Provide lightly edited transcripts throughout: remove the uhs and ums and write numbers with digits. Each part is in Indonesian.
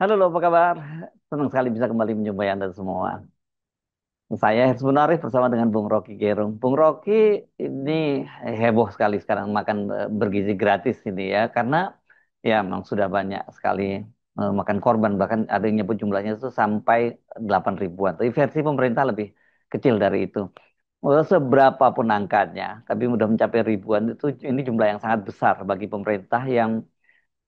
Halo, apa kabar? Senang sekali bisa kembali menjumpai Anda semua. Saya Hersbun Arif bersama dengan Bung Rocky Gerung. Bung Rocky ini heboh sekali sekarang makan bergizi gratis ini ya, karena ya memang sudah banyak sekali makan korban, bahkan ada yang nyebut jumlahnya itu sampai 8 ribuan. Tapi versi pemerintah lebih kecil dari itu. Seberapa pun angkanya, tapi mudah mencapai ribuan itu ini jumlah yang sangat besar bagi pemerintah yang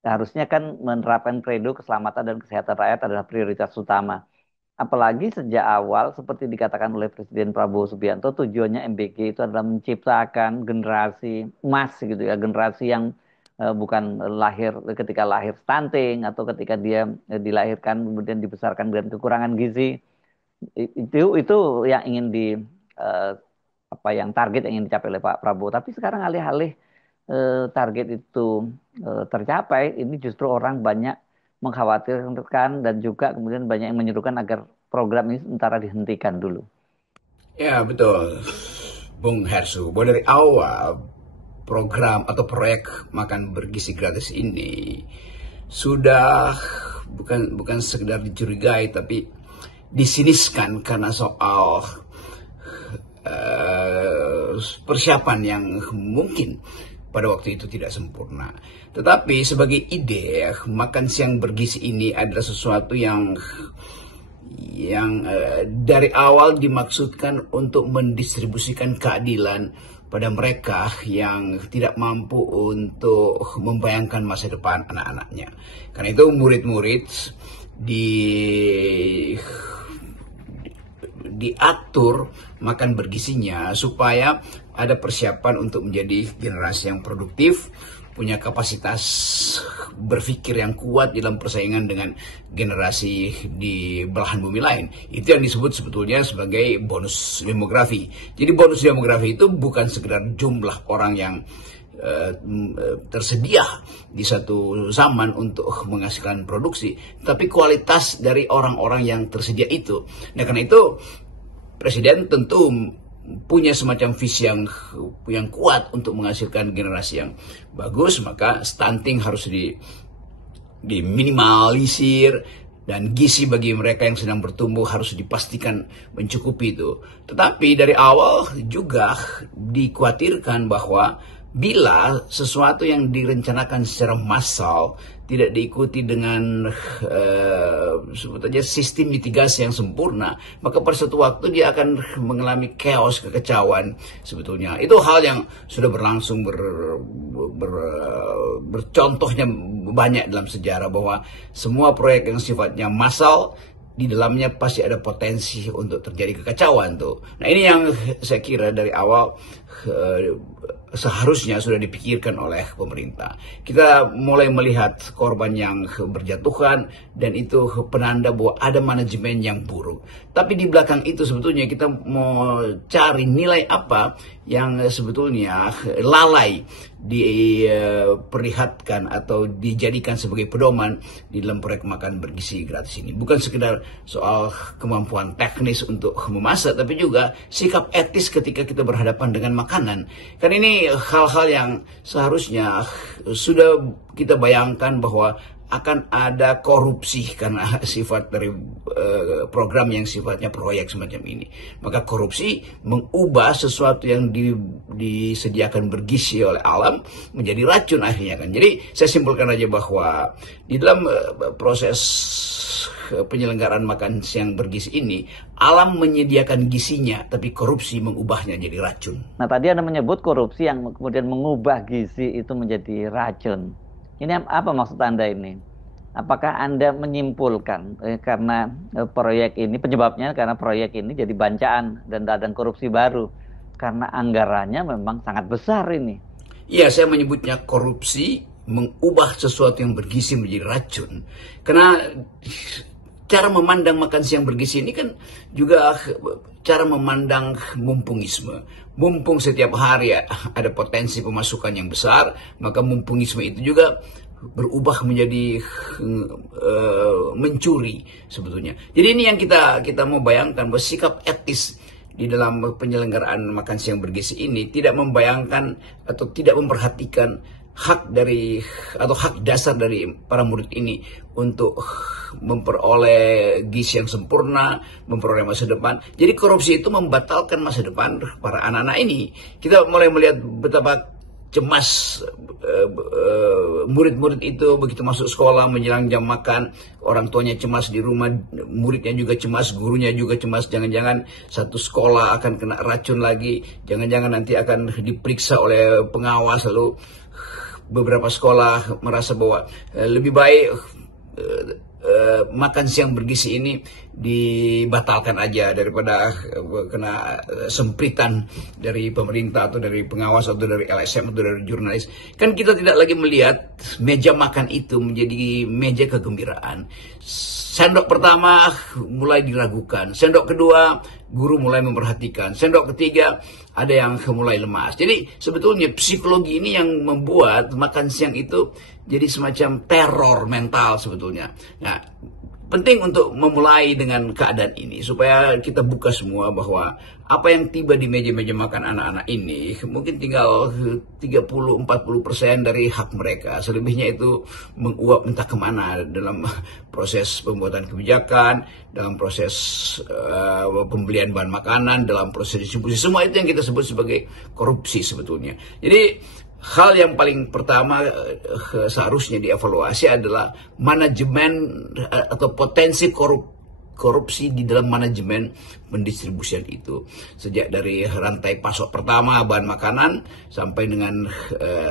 harusnya kan menerapkan kredo keselamatan dan kesehatan rakyat adalah prioritas utama. Apalagi sejak awal seperti dikatakan oleh Presiden Prabowo Subianto, tujuannya MBG itu adalah menciptakan generasi emas gitu ya, generasi yang bukan lahir ketika lahir stunting atau ketika dia dilahirkan kemudian dibesarkan dengan kekurangan gizi. Itu yang ingin di eh, apa yang target yang ingin dicapai oleh Pak Prabowo. Tapi sekarang alih-alih target itu tercapai, ini justru orang banyak mengkhawatirkan dan juga kemudian banyak yang menyerukan agar program ini sementara dihentikan dulu. Ya, betul, Bung Hersu. Bahwa dari awal program atau proyek makan bergizi gratis ini sudah bukan sekedar dicurigai, tapi disiniskan karena soal persiapan yang mungkin pada waktu itu tidak sempurna. Tetapi sebagai ide, makan siang bergizi ini adalah sesuatu yang dari awal dimaksudkan untuk mendistribusikan keadilan pada mereka yang tidak mampu untuk membayangkan masa depan anak-anaknya. Karena itu murid-murid di diatur makan bergizinya supaya ada persiapan untuk menjadi generasi yang produktif, punya kapasitas berpikir yang kuat dalam persaingan dengan generasi di belahan bumi lain. Itu yang disebut sebetulnya sebagai bonus demografi. Jadi bonus demografi itu bukan sekedar jumlah orang yang tersedia di satu zaman untuk menghasilkan produksi, tapi kualitas dari orang-orang yang tersedia itu. Nah, karena itu Presiden tentu punya semacam visi yang kuat untuk menghasilkan generasi yang bagus, maka stunting harus diminimalisir dan gizi bagi mereka yang sedang bertumbuh harus dipastikan mencukupi itu. Tetapi dari awal juga dikhawatirkan bahwa bila sesuatu yang direncanakan secara massal tidak diikuti dengan sebut saja sistem mitigasi yang sempurna, maka pada suatu waktu dia akan mengalami chaos, kekacauan sebetulnya. Itu hal yang sudah berlangsung bercontohnya banyak dalam sejarah, bahwa semua proyek yang sifatnya massal di dalamnya pasti ada potensi untuk terjadi kekacauan tuh. Nah, ini yang saya kira dari awal seharusnya sudah dipikirkan oleh pemerintah. Kita mulai melihat korban yang berjatuhan dan itu penanda bahwa ada manajemen yang buruk. Tapi di belakang itu sebetulnya kita mau cari nilai apa yang sebetulnya lalai diperlihatkan atau dijadikan sebagai pedoman di dalam proyek makan bergizi gratis ini. Bukan sekedar soal kemampuan teknis untuk memasak, tapi juga sikap etis ketika kita berhadapan dengan makanan. Kan ini hal-hal yang seharusnya sudah kita bayangkan bahwa akan ada korupsi karena sifat dari program yang sifatnya proyek semacam ini. Maka korupsi mengubah sesuatu yang disediakan bergizi oleh alam menjadi racun akhirnya kan. Jadi saya simpulkan aja bahwa di dalam proses penyelenggaraan makan siang bergizi ini, alam menyediakan gizinya, tapi korupsi mengubahnya jadi racun. Nah, tadi Anda menyebut korupsi yang kemudian mengubah gizi itu menjadi racun. Ini apa maksud Anda ini? Apakah Anda menyimpulkan karena proyek ini penyebabnya karena proyek ini jadi bancaan dan ladang korupsi baru karena anggarannya memang sangat besar ini. Iya, saya menyebutnya korupsi mengubah sesuatu yang bergizi menjadi racun. Karena cara memandang makan siang bergizi ini kan juga cara memandang mumpungisme. Mumpung setiap hari ada potensi pemasukan yang besar, maka mumpungisme itu juga berubah menjadi mencuri sebetulnya. Jadi ini yang kita mau bayangkan, bahwa sikap etis di dalam penyelenggaraan makan siang bergizi ini tidak membayangkan atau tidak memperhatikan hak dari atau hak dasar dari para murid ini untuk memperoleh gizi yang sempurna, memperoleh masa depan. Jadi korupsi itu membatalkan masa depan para anak-anak ini. Kita mulai melihat betapa cemas murid-murid itu begitu masuk sekolah menjelang jam makan, orang tuanya cemas di rumah, muridnya juga cemas, gurunya juga cemas, jangan-jangan satu sekolah akan kena racun lagi, jangan-jangan nanti akan diperiksa oleh pengawas, lalu beberapa sekolah merasa bahwa lebih baik makan siang bergizi ini dibatalkan aja daripada kena sempritan dari pemerintah atau dari pengawas atau dari LSM atau dari jurnalis. Kan kita tidak lagi melihat meja makan itu menjadi meja kegembiraan. Sendok pertama mulai diragukan, sendok kedua guru mulai memperhatikan, sendok ketiga ada yang mulai lemas. Jadi sebetulnya psikologi ini yang membuat makan siang itu jadi semacam teror mental sebetulnya. Nah, penting untuk memulai dengan keadaan ini supaya kita buka semua bahwa apa yang tiba di meja-meja makan anak-anak ini mungkin tinggal 30-40% dari hak mereka. Selebihnya itu menguap entah kemana dalam proses pembuatan kebijakan, dalam proses pembelian bahan makanan, dalam proses distribusi. Semua itu yang kita sebut sebagai korupsi sebetulnya. Jadi hal yang paling pertama seharusnya dievaluasi adalah manajemen atau potensi korupsi di dalam manajemen pendistribusian itu. Sejak dari rantai pasok pertama bahan makanan sampai dengan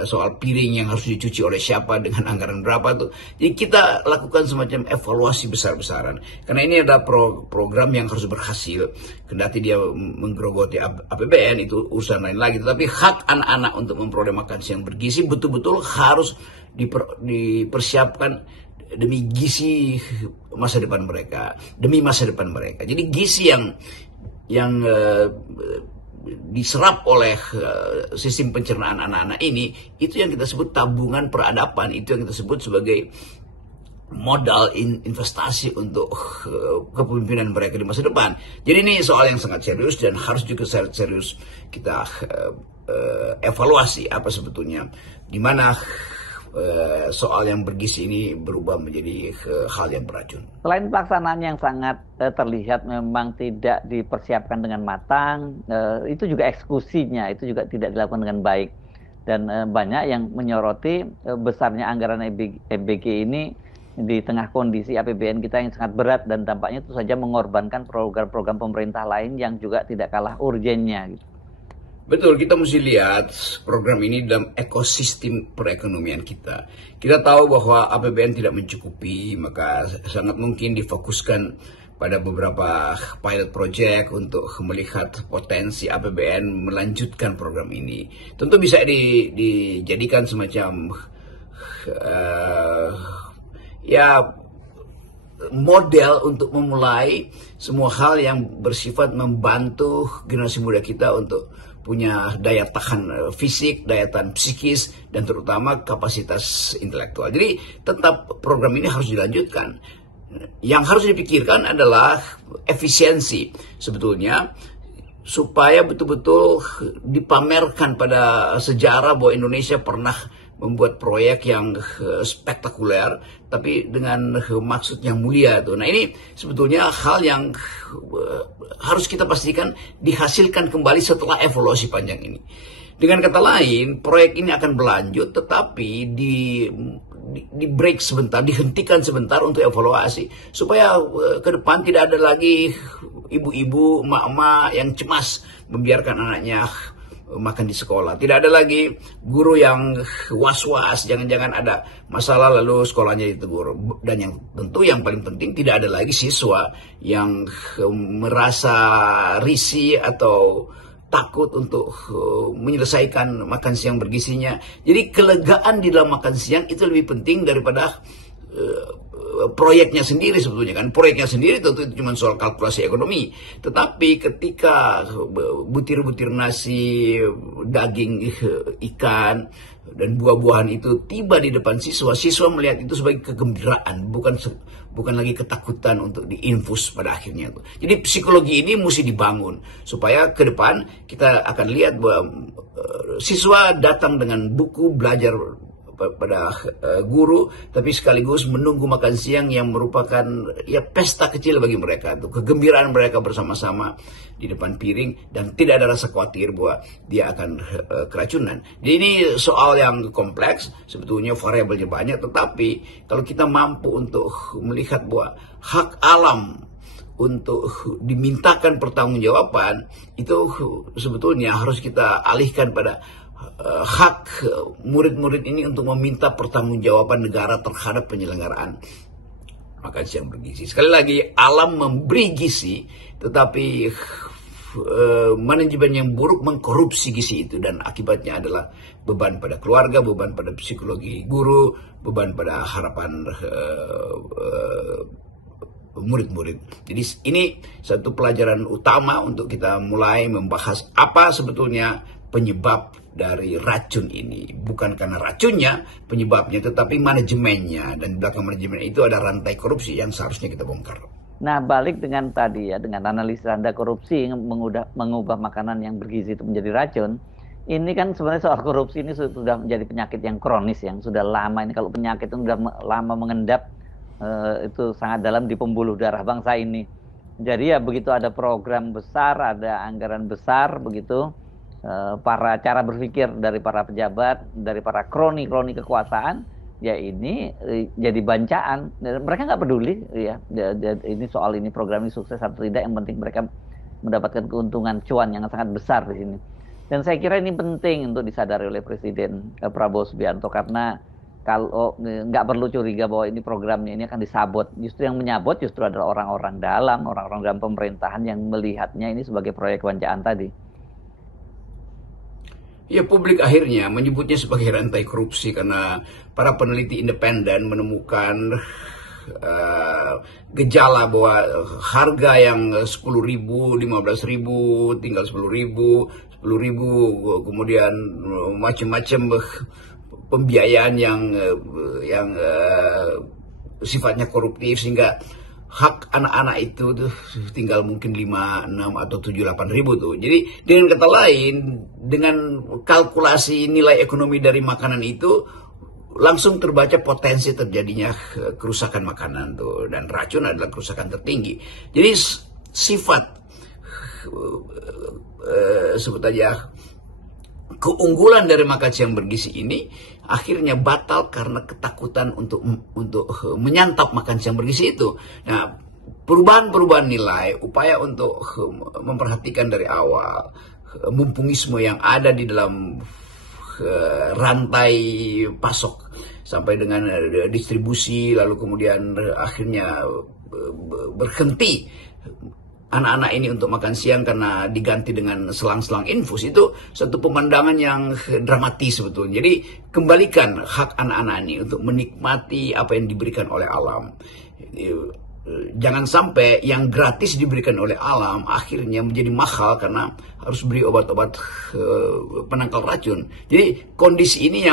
soal piring yang harus dicuci oleh siapa dengan anggaran berapa tuh. Jadi kita lakukan semacam evaluasi besar-besaran. Karena ini adalah program yang harus berhasil. Kendati dia menggerogoti APBN itu urusan lain lagi. Tetapi hak anak-anak untuk memperoleh makan siang bergizi betul-betul harus dipersiapkan demi gizi masa depan mereka, demi masa depan mereka. Jadi gizi yang diserap oleh sistem pencernaan anak-anak ini, itu yang kita sebut tabungan peradaban, itu yang kita sebut sebagai modal investasi untuk kepemimpinan mereka di masa depan. Jadi ini soal yang sangat serius dan harus juga serius kita evaluasi apa sebetulnya di mana soal yang bergizi ini berubah menjadi hal yang beracun. Selain pelaksanaan yang sangat terlihat memang tidak dipersiapkan dengan matang, itu juga eksekusinya itu juga tidak dilakukan dengan baik. Dan banyak yang menyoroti besarnya anggaran EBG ini di tengah kondisi APBN kita yang sangat berat dan tampaknya itu saja mengorbankan program-program pemerintah lain yang juga tidak kalah urgennya gitu. Betul, kita mesti lihat program ini dalam ekosistem perekonomian kita. Kita tahu bahwa APBN tidak mencukupi, maka sangat mungkin difokuskan pada beberapa pilot project untuk melihat potensi APBN melanjutkan program ini. Tentu bisa dijadikan semacam model untuk memulai semua hal yang bersifat membantu generasi muda kita untuk punya daya tahan fisik, daya tahan psikis, dan terutama kapasitas intelektual. Jadi tetap program ini harus dilanjutkan. Yang harus dipikirkan adalah efisiensi sebetulnya, supaya betul-betul dipamerkan pada sejarah bahwa Indonesia pernah membuat proyek yang spektakuler, tapi dengan maksud yang mulia tuh. Nah ini sebetulnya hal yang harus kita pastikan dihasilkan kembali setelah evaluasi panjang ini. Dengan kata lain, proyek ini akan berlanjut, tetapi di break sebentar, dihentikan sebentar untuk evaluasi, supaya ke depan tidak ada lagi ibu-ibu, emak-emak yang cemas membiarkan anaknya makan di sekolah. Tidak ada lagi guru yang was-was, jangan-jangan ada masalah lalu sekolahnya ditegur. Dan yang tentu yang paling penting, tidak ada lagi siswa yang merasa risih atau takut untuk menyelesaikan makan siang bergizinya. Jadi kelegaan di dalam makan siang itu lebih penting daripada proyeknya sendiri sebetulnya kan. Proyeknya sendiri tentu itu cuma soal kalkulasi ekonomi. Tetapi ketika butir-butir nasi, daging, ikan, dan buah-buahan itu tiba di depan siswa, siswa melihat itu sebagai kegembiraan, bukan lagi ketakutan untuk diinfus pada akhirnya. Jadi psikologi ini mesti dibangun supaya ke depan kita akan lihat bahwa siswa datang dengan buku belajar pada guru, tapi sekaligus menunggu makan siang yang merupakan ya pesta kecil bagi mereka, itu kegembiraan mereka bersama-sama di depan piring dan tidak ada rasa khawatir bahwa dia akan keracunan. Jadi ini soal yang kompleks, sebetulnya variabelnya banyak, tetapi kalau kita mampu untuk melihat bahwa hak alam untuk dimintakan pertanggungjawaban itu sebetulnya harus kita alihkan pada hak murid-murid ini untuk meminta pertanggungjawaban negara terhadap penyelenggaraan makan siang bergizi. Sekali lagi, alam memberi gizi, tetapi manajemen yang buruk mengkorupsi gizi itu, dan akibatnya adalah beban pada keluarga, beban pada psikologi guru, beban pada harapan murid-murid. Jadi ini satu pelajaran utama untuk kita mulai membahas apa sebetulnya penyebab dari racun ini. Bukan karena racunnya penyebabnya, tetapi manajemennya, dan di belakang manajemen itu ada rantai korupsi yang seharusnya kita bongkar. Nah, balik dengan tadi ya, dengan analisa Anda korupsi mengubah makanan yang bergizi itu menjadi racun. Ini kan sebenarnya soal korupsi ini sudah menjadi penyakit yang kronis, yang sudah lama. Ini kalau penyakit itu sudah lama mengendap, itu sangat dalam di pembuluh darah bangsa ini. Jadi ya begitu ada program besar, ada anggaran besar, begitu para cara berpikir dari para pejabat, dari para kroni-kroni kekuasaan, ya ini jadi bancaan. Mereka nggak peduli ya, ini soal ini program ini sukses atau tidak, yang penting mereka mendapatkan keuntungan cuan yang sangat besar di sini. Dan saya kira ini penting untuk disadari oleh Presiden Prabowo Subianto, karena kalau nggak perlu curiga bahwa ini programnya ini akan disabot. Justru yang menyabot justru adalah orang-orang dalam pemerintahan yang melihatnya ini sebagai proyek bancaan tadi. Ya, publik akhirnya menyebutnya sebagai rantai korupsi karena para peneliti independen menemukan gejala bahwa harga yang 10.000, 15.000, tinggal 10.000, kemudian macam-macam pembiayaan yang sifatnya koruptif, sehingga hak anak-anak itu tuh tinggal mungkin 5, 6 atau 7, 8.000 tuh. Jadi dengan kata lain, dengan kalkulasi nilai ekonomi dari makanan itu langsung terbaca potensi terjadinya kerusakan makanan tuh, dan racun adalah kerusakan tertinggi. Jadi sifat sebut aja keunggulan dari makan siang bergizi ini akhirnya batal karena ketakutan untuk menyantap makan siang bergizi itu. Nah, perubahan nilai, upaya untuk memperhatikan dari awal mumpungisme yang ada di dalam rantai pasok sampai dengan distribusi, lalu kemudian akhirnya berhenti anak-anak ini untuk makan siang karena diganti dengan selang-selang infus, itu satu pemandangan yang dramatis sebetulnya. Jadi kembalikan hak anak-anak ini untuk menikmati apa yang diberikan oleh alam. Jangan sampai yang gratis diberikan oleh alam akhirnya menjadi mahal karena harus beri obat-obat penangkal racun. Jadi kondisi ini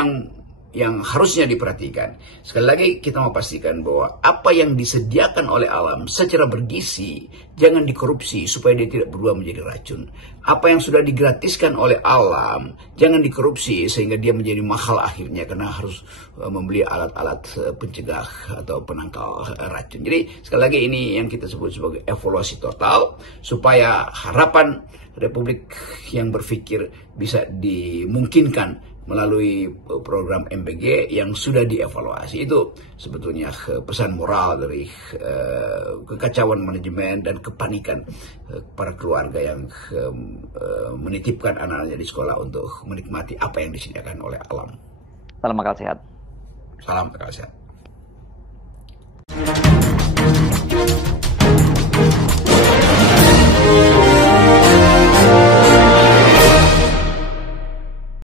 yang harusnya diperhatikan. Sekali lagi kita mau pastikan bahwa apa yang disediakan oleh alam secara bergizi jangan dikorupsi supaya dia tidak berubah menjadi racun. Apa yang sudah digratiskan oleh alam jangan dikorupsi sehingga dia menjadi mahal akhirnya karena harus membeli alat-alat pencegah atau penangkal racun. Jadi sekali lagi ini yang kita sebut sebagai evaluasi total supaya harapan Republik yang berpikir bisa dimungkinkan melalui program MPG yang sudah dievaluasi. Itu sebetulnya pesan moral dari kekacauan manajemen dan kepanikan para keluarga yang menitipkan anak-anaknya di sekolah untuk menikmati apa yang disediakan oleh alam. Salam akal sehat. Salam akal sehat.